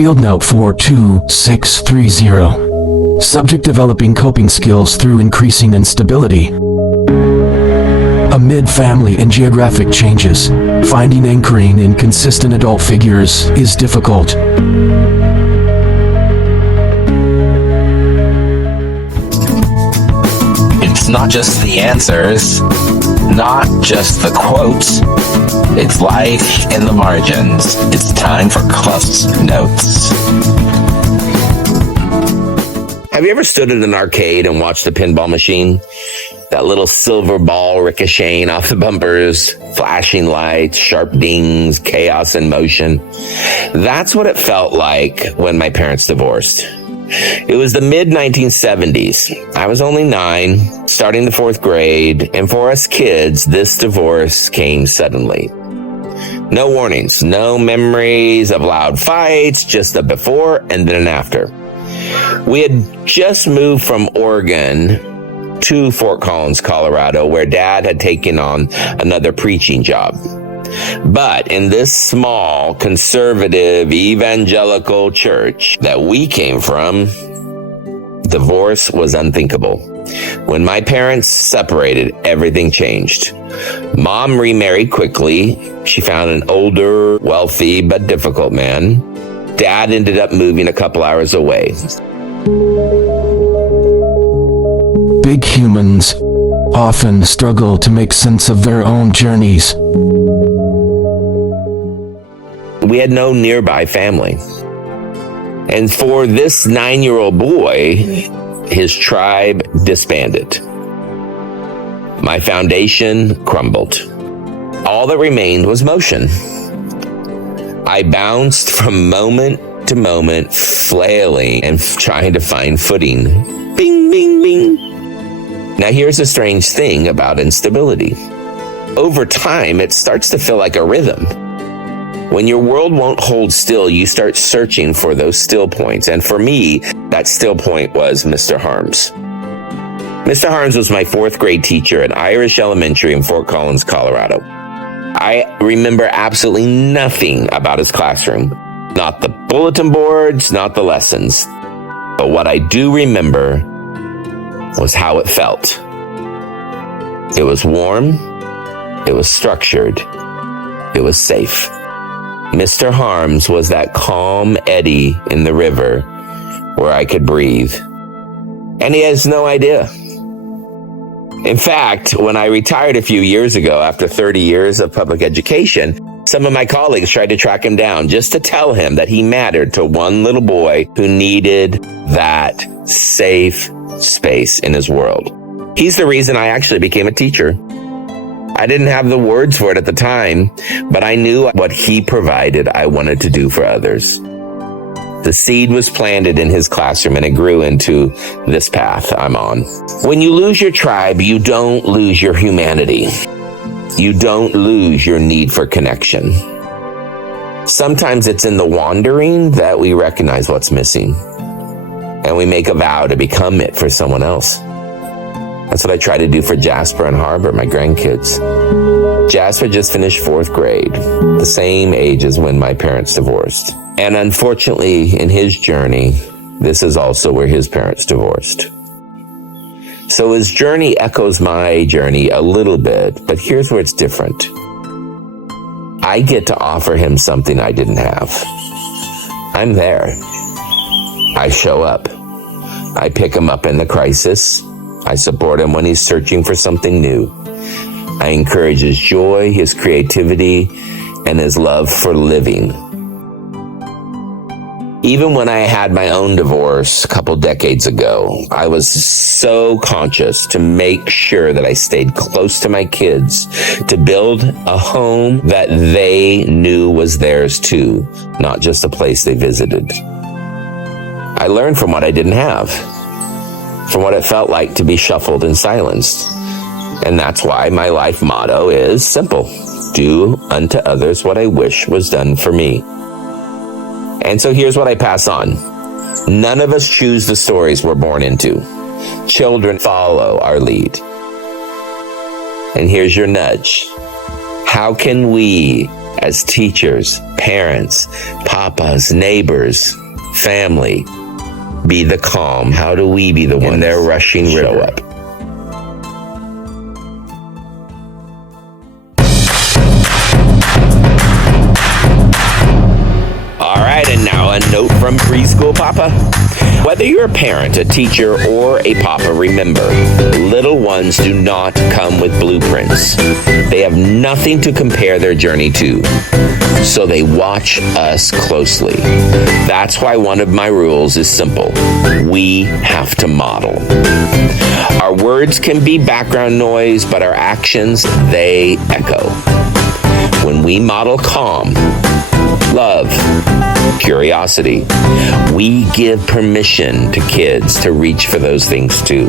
Field Note 42630. Subject: developing coping skills through increasing instability. Amid family and geographic changes, finding anchoring in consistent adult figures is difficult. It's not just the answers, not just the quotes. It's life in the margins. It's time for CluffsNotes. Have you ever stood at an arcade and watched a pinball machine? That little silver ball ricocheting off the bumpers, flashing lights, sharp dings, chaos in motion. That's what it felt like when my parents divorced. It was the mid-1970s. I was only 9, starting the 4th grade, and for us kids, this divorce came suddenly. No warnings, no memories of loud fights, just a before and then an after. We had just moved from Oregon to Fort Collins, Colorado, where Dad had taken on another preaching job. But in this small, conservative, evangelical church that we came from, divorce was unthinkable. When my parents separated, everything changed. Mom remarried quickly. She found an older, wealthy, but difficult man. Dad ended up moving a couple hours away. Big humans often struggle to make sense of their own journeys. We had no nearby family. And for this 9-year-old boy, his tribe disbanded. My foundation crumbled. All that remained was motion. I bounced from moment to moment, flailing and trying to find footing. Bing, bing, bing. Now here's the strange thing about instability. Over time, it starts to feel like a rhythm. When your world won't hold still, you start searching for those still points. And for me, that still point was Mr. Harms. Mr. Harms was my 4th grade teacher at Irish Elementary in Fort Collins, Colorado. I remember absolutely nothing about his classroom. Not the bulletin boards, not the lessons. But what I do remember was how it felt. It was warm. It was structured. It was safe. Mr. Harms was that calm eddy in the river where I could breathe. And he has no idea. In fact, when I retired a few years ago after 30 years of public education, some of my colleagues tried to track him down just to tell him that he mattered to one little boy who needed that safe space in his world. He's the reason I actually became a teacher. I didn't have the words for it at the time, but I knew what he provided I wanted to do for others. The seed was planted in his classroom and it grew into this path I'm on. When you lose your tribe, you don't lose your humanity. You don't lose your need for connection. Sometimes it's in the wandering that we recognize what's missing, and we make a vow to become it for someone else. That's what I try to do for Jasper and Harbor, my grandkids. Jasper just finished 4th grade, the same age as when my parents divorced. And unfortunately, in his journey, this is also where his parents divorced. So his journey echoes my journey a little bit, but here's where it's different. I get to offer him something I didn't have. I'm there. I show up. I pick him up in the crisis. I support him when he's searching for something new. I encourage his joy, his creativity, and his love for living. Even when I had my own divorce a couple decades ago, I was so conscious to make sure that I stayed close to my kids, to build a home that they knew was theirs too, not just a place they visited. I learned from what I didn't have, from what it felt like to be shuffled and silenced. And that's why my life motto is simple: do unto others what I wish was done for me. And so here's what I pass on. None of us choose the stories we're born into. Children follow our lead. And here's your nudge. How can we, as teachers, parents, papas, neighbors, family, be the calm. How do we be the one they're rushing to show up? All right, and now a note from Preschool Papa. Whether you're a parent, a teacher, or a papa, remember, little ones do not come with blueprints. They have nothing to compare their journey to, so they watch us closely. That's why one of my rules is simple. We have to model. Our words can be background noise, but our actions, they echo. When we model calm, love, curiosity, we give permission to kids to reach for those things too.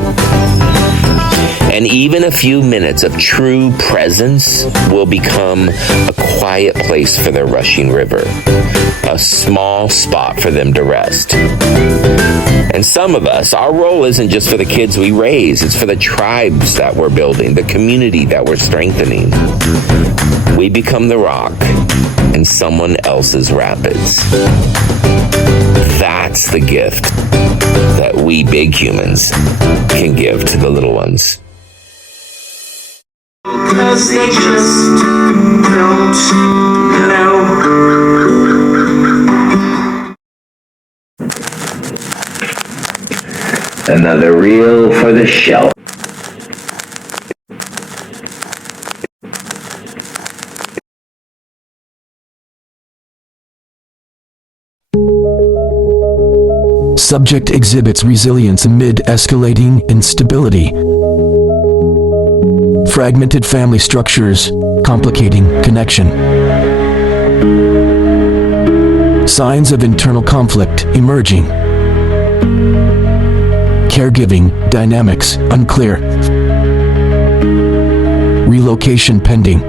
And even a few minutes of true presence will become a quiet place for their rushing river, a small spot for them to rest. And some of us, our role isn't just for the kids we raise, it's for the tribes that we're building, the community that we're strengthening. We become the rock in someone else's rapids. That's the gift that we big humans can give to the little ones. 'Cause they just don't know. Another reel for the shelf. Subject exhibits resilience amid escalating instability. Fragmented family structures, complicating connection. Signs of internal conflict emerging. Caregiving dynamics unclear. Relocation pending.